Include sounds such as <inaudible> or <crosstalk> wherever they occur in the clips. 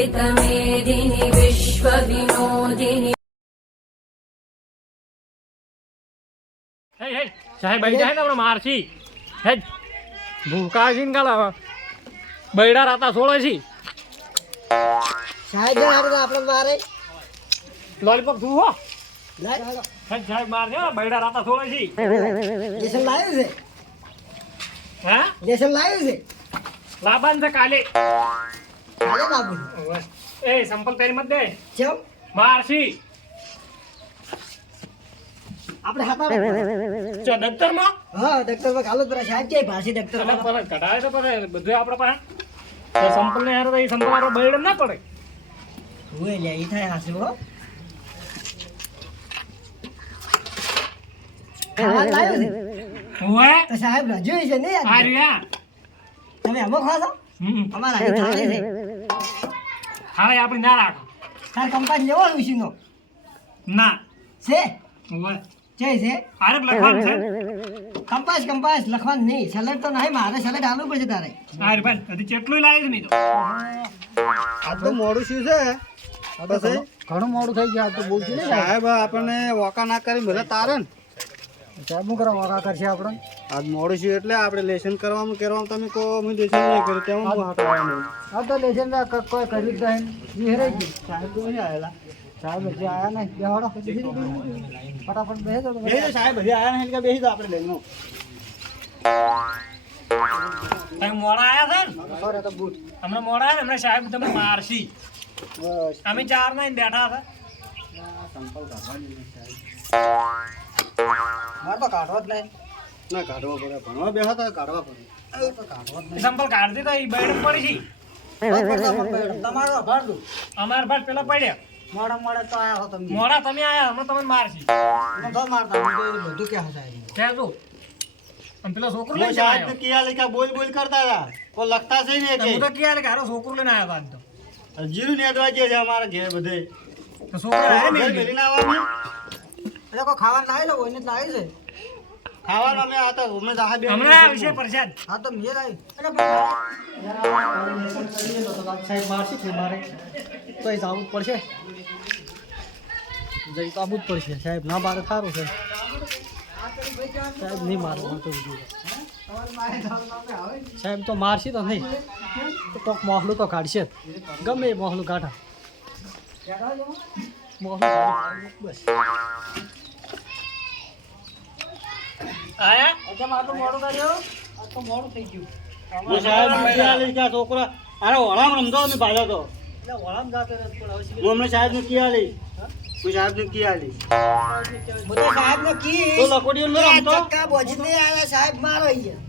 वेदमेदिनि विश्वविनोदिनि હે હે સાહેબ આવી જાય ને હમણાં મારશી હે ભૂકા છે ને કાલા બૈડા રાતા સોળે છે સાહેબ જણ હારે તો આપણે મારે લોલીપોપ તું હો લે હે સાહેબ માર છે હો, બૈડા રાતા સોળે છે લેસન લાવ્યું છે હે લેસન લાવ્યું છે લાબાન છે કાલે હાલે બાબુ એ સંપલ તારી મત દે ચમ મારસી આપણે હાથા ચો દફતરમાં હા ડોક્ટરમાં કાલો પેલા સાહેબ છે ભાષી ડોક્ટર એટલે પર કઢાય તો પર બધું આપણે પાસે તો સંપલ ને હારે તો એ સંપલ હારે બળડ ના પડે હોય લે ઈ થાય હાસુ હો ખાવા તો સાહેબ રજૂ છે ને આ રહ્યા તમે અમો ખાશો અમારા છે હવે આપણે ના રાખો. તાર કંપાસ લેવો ઉસીનો ના. છે? જય છે છે. આરે લખવાનું છે. કંપાસ કંપાસ લખવાનું નહીં. સલેટ તો નહીં મારે સલેટ આલવું પડશે તારે. આરે ભાઈ હજી કેટલું લાગે છે નહીં તો. આ તો મોડું શું છે. ઘણું મોડું થઈ ગયું તો બોલશું ને સાહેબ આપણને વોકા ના કરી બધા તારે ને. સાહેબ શું કરવા વાગા કરશે આપણે? આજ મોડું છે એટલે આપણે લેસન કરવાનું કરવાનું તમે કહો મેં લેસન નહીં કર્યું તેમાં હું હટવાનું આ તો લેજેન્ડ કોઈ કર્યું જ નહીં. ઈ હેરાઈ ગયું. સાહેબ તો નહીં આવેલા. સાહેબ હજી આયા નહીં. બેહાડો. ફટાફટ બેસી દો બેસી સાહેબ હજી આયા નહીં કે બેસી તો આપણે લઈને. તમે મોડા આયા સર સર તો બૂટ હમણાં મોડા આયા ને? હમણાં સાહેબ તમને મારશી. અમે ચાર નાઈને બેઠા હતા. મારે તો કાઢવો જ નહીં. ના કાઢવા પડે. ભણવા બેહો તો કાઢવા પડે. તો કાઢવો જ એ સંપલ કાઢતી તો એ બેડ પડી છે. તમારો આભાર દઉં અમાર ભાઈ પેલા પડ્યા. મોડા મોડે તો આયા હો તમે. મોડા તમે આયા હમણાં તમને મારશી. હું તો એ બધું ક્યાં સાહેબ કહેજો અને પેલો છોકરો કિયા બોલ બોલ કરતા હતા. લખતા છે ને હું તો કે ક્યારે હારો છોકરો લઈને આવ્યો આજ તો. જીરું નેદવા જે છે અમારા ઘેર બધે. તો છોકરો ને એટલે કોઈ ખાવાનું લાવી લો જ લાવી છે ખાવાનું અમે આ તો અમે દાહા બે હમણાં આવશે પ્રસાદ. હા તો મેં લાવી. સાહેબ મારશે છે મારે તો એ જવું જ પડશે. જઈ તો આવવું જ પડશે. સાહેબ ના મારે સારું છે સાહેબ નહીં મારે તો સાહેબ તો મારશે તો નહીં. તો કોક મોહલું તો કાઢશે. જ. ગમે એ મોહલું કાઢા. મોહલું બસ. આયા? એટલે મારે તો મોડું કર્યું આ તો મોડું થઈ ગયું. સાહેબ છોકરા. અરે ઓળામ રમતો અમે ભાગ્યો તો. એટલે વળામ જાતો નથી પણ હવે હું હમણાં સાહેબ ને કિયા લઈશ હું સાહેબ ને કિયા લઈશ હું તો સાહેબ ને કી તો. લકોડીઓ ન રમતો ધક્કા બોજી નહીં આવ્યા સાહેબ મારો અહીંયા.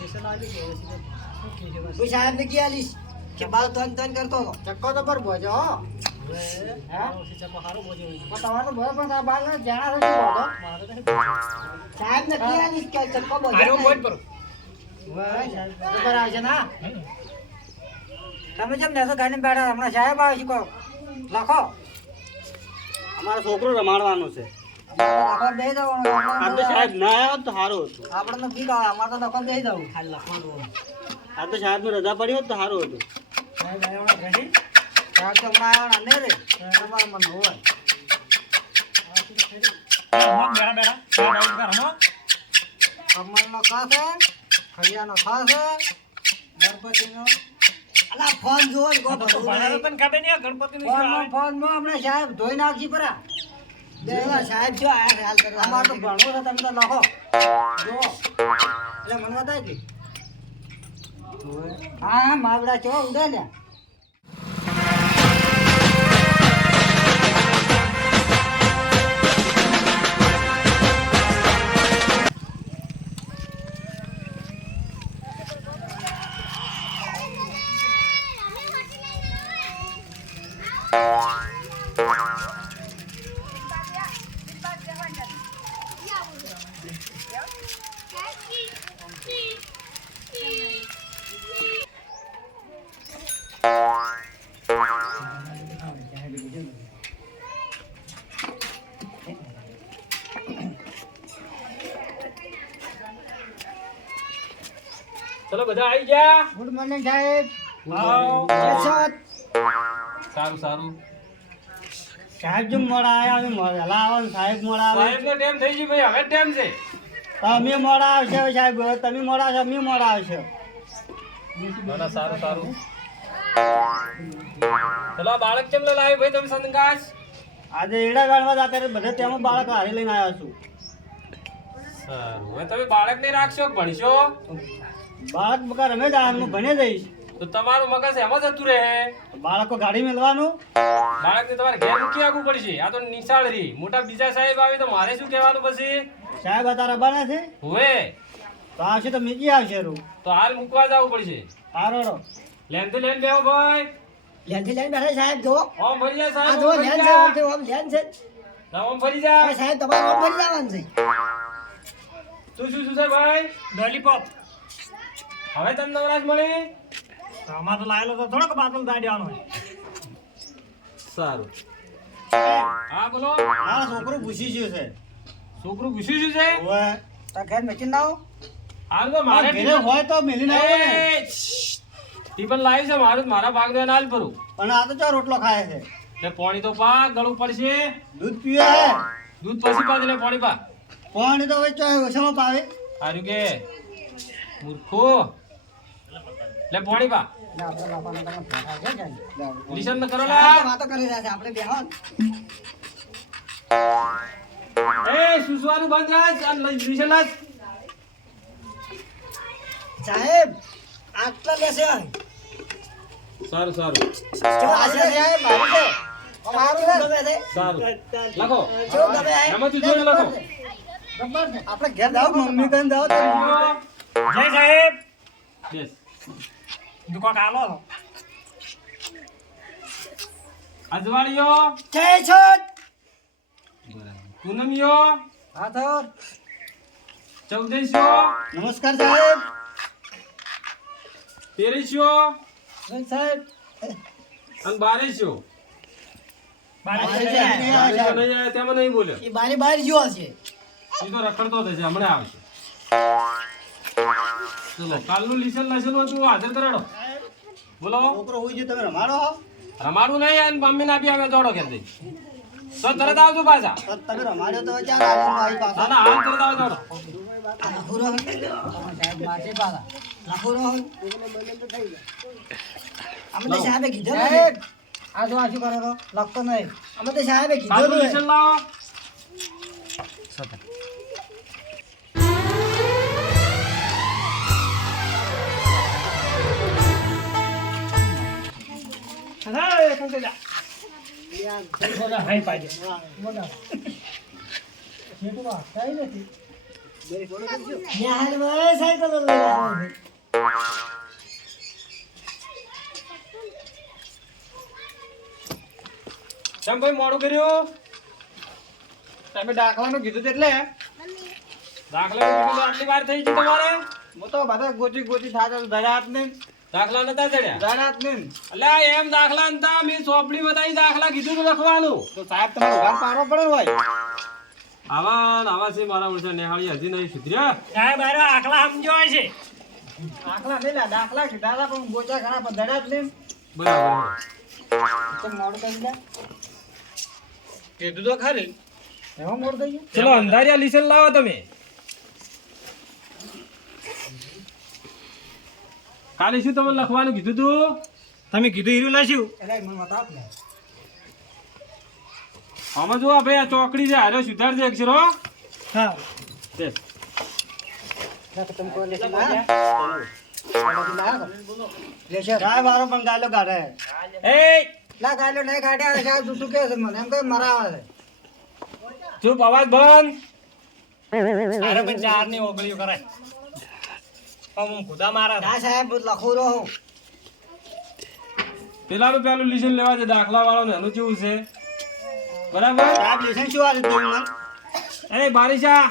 લેસન આવી ગયું હવે શું કહી દેવા હું સાહેબ ને કી આલીશ કે બાલ તન તન કરતો ચક્કો તો પર બોજો હો. નથી તમે જેમ નેસો ગાડી બેઠા હમણાં સાહેબ આવે છે કહો લખો અમારો છોકરો રમાડવાનો છે. તો સાહેબ ના આવ્યો તો સારું હતું. આપણે કી કહો અમારે તો લખો દઈ દઉં ખાલી લખવાનું આ તો સાહેબ રજા પડી હોત તો સારું હતું. સાહેબ આવ્યો હમણાં આવ્યો ને રે. તમારે મને હોય. કમલનો છે ખડિયાનો ખ છે ગણપતિનો. અલા ફોન જોવો. પણ ખબર નહીં. ગણપતિનું આવે. ફોનમાં હમણાં સાહેબ ધોઈ નાખજી પરા. દેવા સાહેબ જો આ હાલ કરવા અમારે તો ભણવું છે તમે તો લખો. જો એટલે મને બતાવી હા હા માવડા ચો ઉડે લ્યા બધા આવી ગયા? ગુડ મોર્નિંગ સાહેબ. સારું સારું. સાહેબ જો મોડા આવ્યા અમે વહેલા આવો સાહેબ મોડા આવે. સાહેબનો ટાઈમ થઈ ગયો ભાઈ હવે ટાઈમ છે. તમે મોડા આવશે સાહેબ તમે મોડા આવશો અમે મોડા આવશે. ના સારું સારું. ચલો બાળક કેમ લાવ્યો ભાઈ? તમે સંતકાશ આજે એડા ગાળવા જતા બધા બધે તેમાં બાળક હારે લઈને આવ્યો છું. સારું. હવે તમે બાળકને રાખશો ભણશો? બાળક બકા રમે જ હું ભણે જઈશ. તો તમારું મગજ એમ જ જતું રહે. બાળકો ગાડી મેળવાનું. બાળકને તમારે ઘેર મૂકી આવવું પડશે. આ તો નિશાળ રહી મોટા બીજા સાહેબ આવે તો મારે શું કહેવાનું પછી? સાહેબ અત્યારે રબાના છે? હોવે. તો આવશે તો મીજી આવશે રૂ. તો હાલ મૂકવા જવું પડશે. સારો લેન તો લેન બેહો ભાઈ. લેનથી લઈને બેઠા સાહેબ જો ઓમ ફરી જા આ જો લેન છે ઓમ છે ઓમ લેન છે. ના ઓમ ફરી જા. સાહેબ તમારે ઓમ ફરી જવાનું છે. શું શું શું છે ભાઈ? લોલીપોપ. હવે તમને નવરાશ મળી? આમાં તો લાયેલો તો થોડોક બાતલ દાડ્યાનો સારું. હા બોલો. હા છોકરું ભૂસી ગયું છે. છોકરું ભૂસી ગયું છે? ઓએ તો ઘેર ના આવો હાલ તો મારે ઘરે હોય તો મેલી ના. આવે એ, ટીપન લાવી છે મારું મારા ભાગ દેવા નાલ ભરું. અને આ તો ચા રોટલો ખાય છે? એટલે પાણી તો પા ગળું પડશે. દૂધ પીવે દૂધ પછી પા એટલે પાણી પા પાણી તો હવે ચા ઓછામાં પાવે સારું કે. મૂર્ખો. એટલે પાણી ને. લિસન તો કરો લા. વાતો કરી રહ્યા છે આપણે બેહો એ સુસવાનું બંધ રાખ આ લિસન લાજ સાહેબ આટલા લેશે સારું સારું. આપણે ઘેર જાઓ મમ્મી કને જાઓ. જય સાહેબ. બેસ. દુકાન આલો અજવાળીઓ જય છોડ પૂનમીઓ હા તો ચૌદશીઓ નમસ્કાર સાહેબ. તેરસીઓ સાહેબ. અને બારેસીઓ બારે બારે છે. છે. ગયો હશે. એ તો રખડતો થશે હમણાં આવશે. ચલો કાલનું લિસન લેસન હતું હાજર કરાડો. બોલો. છોકરો હોય છે તમે રમાડો રમાડું નહીં અને મમ્મી ના બી આવે દોડો કે તો તરત આવજો પાછા. તમે રમાડ્યો તો ચાર આગળ ભાઈ પાછા ના હાલ તરત આવજો. લખુરો સાહેબ માથે પાલા લખુરો અમે તો સાહેબે કીધું ને આ જો આ શું કરો. લખતો નહીં. અમે તો સાહેબે કીધું ને. લિસન લાવો. હા, ભાઈ છે. મોડું કર્યું? તમે દાખલાનું કીધું એટલે? દાખલા આટલી વાર થઈ ગઈ તમારે? હું તો બધા ગોચી ગોચી થતા ધર્યા હાથ ને દાખલા નતા ચડ્યા ધરાત ને. એટલે એમ દાખલા નતા મેં ચોપડી બતાવી દાખલા કીધું તું લખવાનું. તો સાહેબ તમે ઉઘાડ પારો પડે હોય. આવા આવા છે મારા ઓળશે નેહાળી હજી નહીં સુધર્યા સાહેબ હારે આખલા સમજો છે. દાખલા નહીં લા, દાખલા કીધા હતા પણ ગોચા ઘણા પણ જ ને બરાબર. તો મોડું કરી દે. કીધું તો ખરી. એવો મોડ થઈ ગયો? ચલો અંધારિયા લીસન લાવો તમે. કાલે શું તમે લખવાનું કીધું તું? તમે કીધું હીરું લાશ્યું આમાં જો ભાઈ આ ચોકડી છે હારે સુધારજે અક્ષરો. હા. ચૂપ અવાજ બંધ. ચારની ઓગળીઓ કરાય. હું ખુદા મારા ના સાહેબ લખું રહું. પેલાનું પેલું લિસન લેવા છે દાખલા વાળો ને એનું કેવું છે? બરાબર? શું આ મને એ બારીશા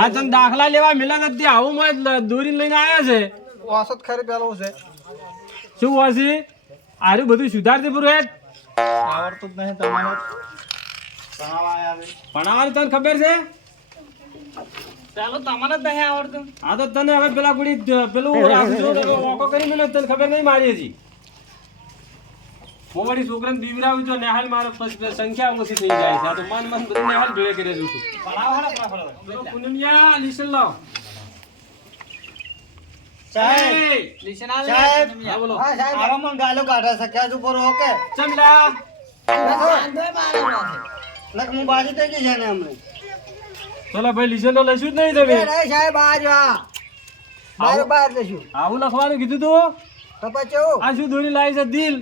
આ તમે દાખલા લેવા મિલા નથી આવું માં દોરી લઈને આવ્યા છે. વાસત ખરી પેલો છે. શું વાસી? આરું બધું સુધારતી પૂરું આવડતું જ નહીં તમારે. ભણાવવાનું તને ખબર છે? ચાલો તમને જ નહીં આવડતું. આ તો તને હવે પેલા ગુડી પેલું ઓકો <laughs> કરી મેલે તને ખબર નહીં મારી હજી. હું મારી છોકરાને બીવરાવું છું નેહાલ મારો સંખ્યા ઓછી થઈ જાય છે. આ તો મન મન બધું નેહાલ ભેળે કરે છું. પેલો લીસન લાવ સાહેબ એ, સાહેબ હા બોલો. હા સાહેબ ગાલો કાઢે છે ક્યાં ઉપર ઓકે ચમલા લખ હું બાજુ થઈ ગઈ છે ને અમને ચલો ભાઈ લીસન તો લઈશું જ નહીં તમે. નહીં સાહેબ આ જો આ બાર બાર લઈશું. આવું લખવાનું કીધું તું તો પછી આ શું દોરી લાવી છે દિલ?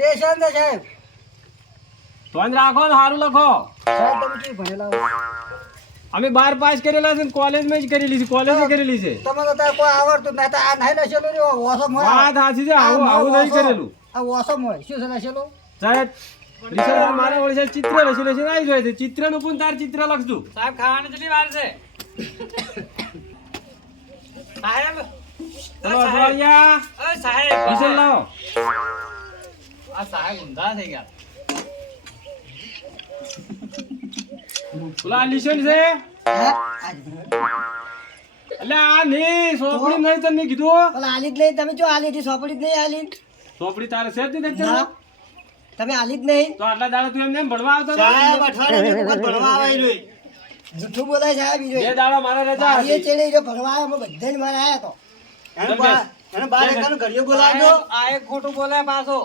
લેશન છે સાહેબ. ધ્યાન રાખો ને સારું લખો. સાહેબ તમે શું ભણેલા? અમે બાર પાસ કરેલા છે કોલેજમાં જ કરેલી છે કોલેજ કરેલી છે. તમે તો તારે કોઈ આવડતું નહીં. આ નહીં લખેલું ઓસમ હોય વાત સાચી છે આવું આવું નહીં કરેલું. આ ઓસમ હોય શું છે લખેલું? સાહેબ રિસર્ચ મારે ઓળશે ચિત્ર લખી લખી આવી જાય છે. ચિત્રનું પણ તાર ચિત્ર લખતું સાહેબ ખાવાની કેટલી વાર છે? સાહેબ ચલો અઠવાડિયા. અ સાહેબ. રિસર્ચ લાવો. આ સાહેબ ઊંધા થઈ ગયા. પેલા લિશન છે? હા આ જ. એટલે આ નહીં સોપડી નહીં તને કીધું. પેલા આલી જ નહીં તમે જો આલી હતી સોપડી જ નહીં આલી. સોપડી તારે છે જ નહીં. તમે આલી જ નહીં. તો આટલા દાડા તું એમને ભણવા આવતો સાહેબ અઠવાડિયે ભણવા આવી રહ્યો જૂઠું બોલાય સાહેબ બીજો બે દાડા મારા રજા બારીએ ચેડે જો ભણવા આવ્યો, બધે જ મારા આયા તો. એને એને બાર એકનો ઘડિયો બોલાવજો. આ એક ખોટું બોલે પાછો.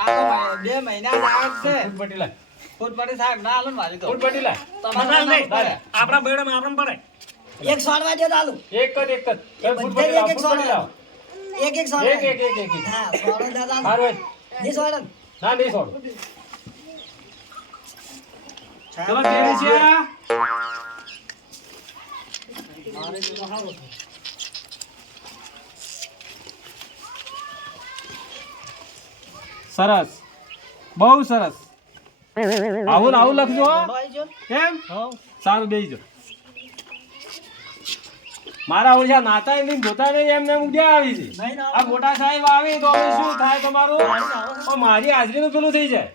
આ તો બે મહિના લાયક છે. ફૂટ પટી લાય. ફૂટપટી સાહેબ ના હાલો મારી તો. ફૂટ પટી લાય. તમારે ના પડે. આપણા બેડામાં આપણને પડે. એક સોળ વાગે ચાલુ એક જ એક જ. ફૂટ એક એક સોળ. એક એક સોળ. એક એક એક. હા સોળ દાદા હારું. નહીં સોળો ને? નહીં છોડ. ચલો ટેરેસિયા સરસ. બહુ સરસ. આવું આવું લખજો હો. કેમ? સારું બેસજો મારા ઓળખ્યા નાતા નહીં ધોતા નહીં એમને એમ ઉડ્યા આવી છે આ મોટા સાહેબ આવે તો હવે શું થાય તમારું? મારી મારી હાજરીનું પેલું થઈ જાય.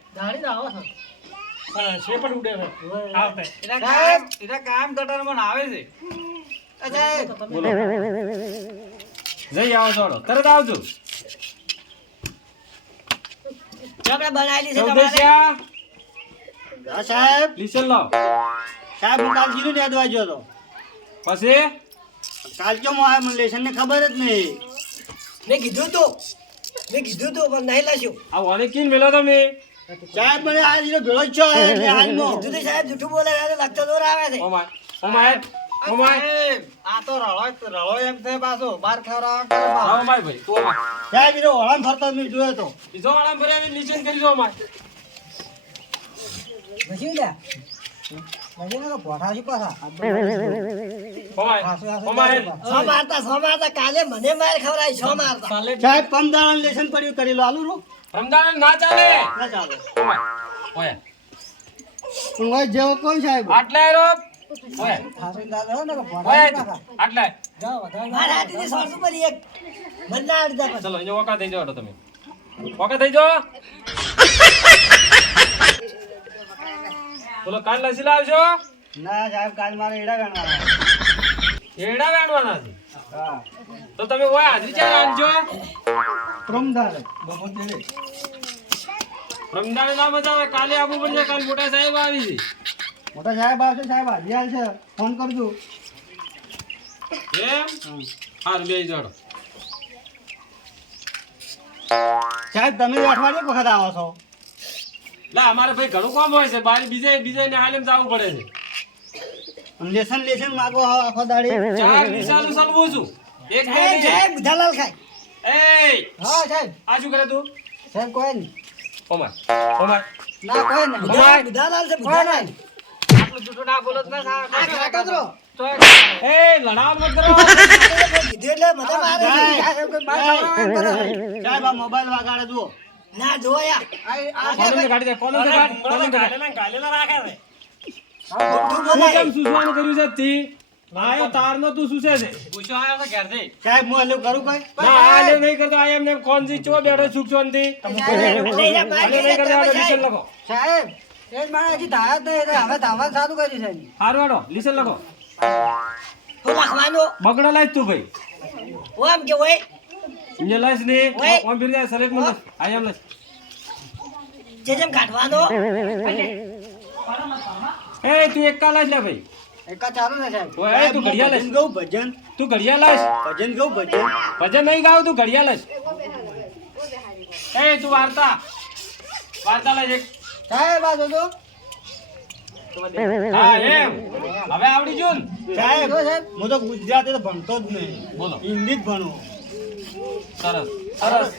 એના એના જઈ આવો ચોડો તરત આવજો. ચોકડા બનાવેલી છે તમારે? ચૌદેશિયા હા, સાહેબ. લીસન લાવ. સાહેબ હું કાલ કીધું ને અદવા ગયો તો. પછી? કાલ કેમ આવ્યો મને લેશન ને ખબર જ નહીં. મેં કીધું તો મેં કીધું તો પણ નહીં લાગ્યો. આ વાને કીન મેલો તમે? સાહેબ મને આ જીરો ભેળો છો હાલમાં કીધું તો સાહેબ જૂઠું બોલે છે લગતો દોર આવે છે. Oh my oh my oh my. આ તો રળો રળો એમ છે પાછો બાર. ઓમાય ભાઈ તું સાહેબ એનો ઓળામ ફરતો મેં જોયો તો. બીજો ભરે આવીને લીસન કરી દો ઓમાય. જેવો કોણ સાહેબ? આટલા એરો ઓયા. ઓયા. આટલા. મારા હાથેથી સોળસો પર એક. મને ના ચલો અહીંયા થઈ જાઓ તમે. ઓકા થઈ જાઓ. બોલો કાલ લસી લાવજો? ના સાહેબ કાલ મારે એડા ગણવાના એડા વેણવાના છે? હા. તો તમે ઓય હાજરી ચાર આનજો. પ્રમદાણ પ્રમદાર ના આવે. કાલે આવું પડશે કાલ મોટા સાહેબ આવી છે. મોટા સાહેબ આવશે સાહેબ હાજી આવશે ફોન કરજો. એમ? હારું બે જડો સાહેબ તમે અઠવાડિયે વખત આવો છો? લા અમારે ભાઈ ઘણું કામ હોય છે. બારે બીજે બીજે ને હાલે જવું પડે છે. લેસન લેસન માગો આખો દાડી. ચાર નિશાનું સલવું છું. એક બે સાહેબ નહીં. ખાય એ હા સાહેબ. આ શું કરે તું? સાહેબ કોઈ નહીં. ઓમા ઓમા. ના કોઈ નહીં. બુધા- બુધાલાલ છે બુધાલાલ આટલું જૂઠું ના બોલો ના સાહેબ. આ કાકા તો. એ લડાવ મત કરો. કીધું એટલે સાહેબ મોબાઈલ વાગાડે જુઓ. ના જોયા. યાર આ કોનું સાહેબ કાઢી દે કોનું કાઢ કોનું કાઢ જૂઠું તું બોલાય. કેમ સુસવાનું કર્યું છે તી આયો તારનો તું સુસે છે. પૂછો આવ્યો તો ઘેરથી. સાહેબ હું હલું કરું કોઈ? ના આ નહીં કરતો આ એમને કોણ જી ચો બેઠો સુખ શાંતિ આલે નહીં કરતો આ લિસન લખો. સાહેબ એ જ હજી ધાયા જ નહીં હવે ધાવાનું ચાલુ કર્યું છે હારું હેડો લિસન લખો. શું લખવાનું? બગડો લાજ તું ભાઈ. ઓમ કે હોય ઇને લસ ને ઓમ ફિર જાય સરેકમાં આઈ એમ લસ જે જેમ કાઢવાનો એ તું એક કા લે ભાઈ. એકા ચાલો ને સાહેબ. ઓય, તું ઘડિયાળ ભજન ગાઉં ભજન. તું ઘડિયા ભજન ગાઉં ભજન. ભજન નહીં ગાવ તું ઘડિયા લઈશ એ તું વાર્તા. વાર્તા લસ એક. સાહેબ આ હવે આવડી જો ને? સાહેબ હું તો ગુજરાતી તો ભણતો જ નહીં. બોલો. જ ભણું. સરસ સરસ.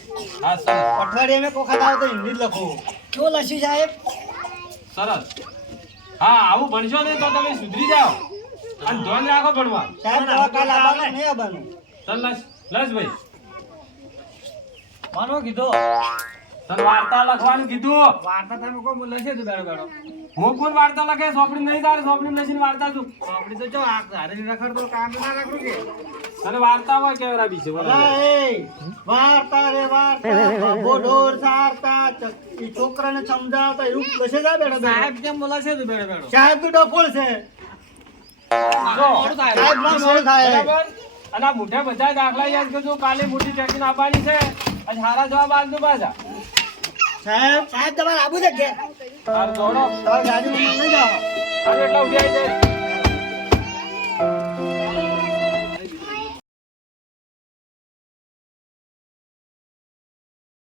હા સરસ. અઠવાડિયે મેં કોખા આવે તો હિન્દી જ લખું. શું લસ્યું સાહેબ? સરસ. હા આવું ભણશો ને તો તમે સુધરી જાઓ. અને ધ્યાન રાખો ભણવા. સાહેબ દવા કાલ આવવાનું નહીં આવવાનું ચાલ લસ લસ ભાઈ. માનો કીધો. તને વાર્તા લખવાનું કીધું. વાર્તા તમે કહો લખે બેડો બેડો હું કોણ વાર્તા લખે? સોપડી નહીં તારે સોપડી નથી વાર્તા તું સોપડી તો જો આ ઘરે રખડતો કામ ના રાખું કે. અને વાર્તા હોય કેવરા બીજે વાર્તા રે વાર્તા બાબો ઢોર સારતા ઈ છોકરાને સમજાવતા એવું કશે જા બેઠો બેઠો. સાહેબ કેમ બોલા છે તું બેડો બેડો સાહેબ તો ડફોળ છે. સાહેબ ના મોડું થાય. અને આ મોઢે બધા દાખલા યાદ કરજો કાલે મોટી ટેકીને આપવાની છે. અને સારા જવાબ આપજો પાછા. સાહેબ સાહેબ તમારે આબુ છે હાર દોડો. તમારી ગાડીમાં નહીં જાઓ. અને એટલા ઉઠી જાય.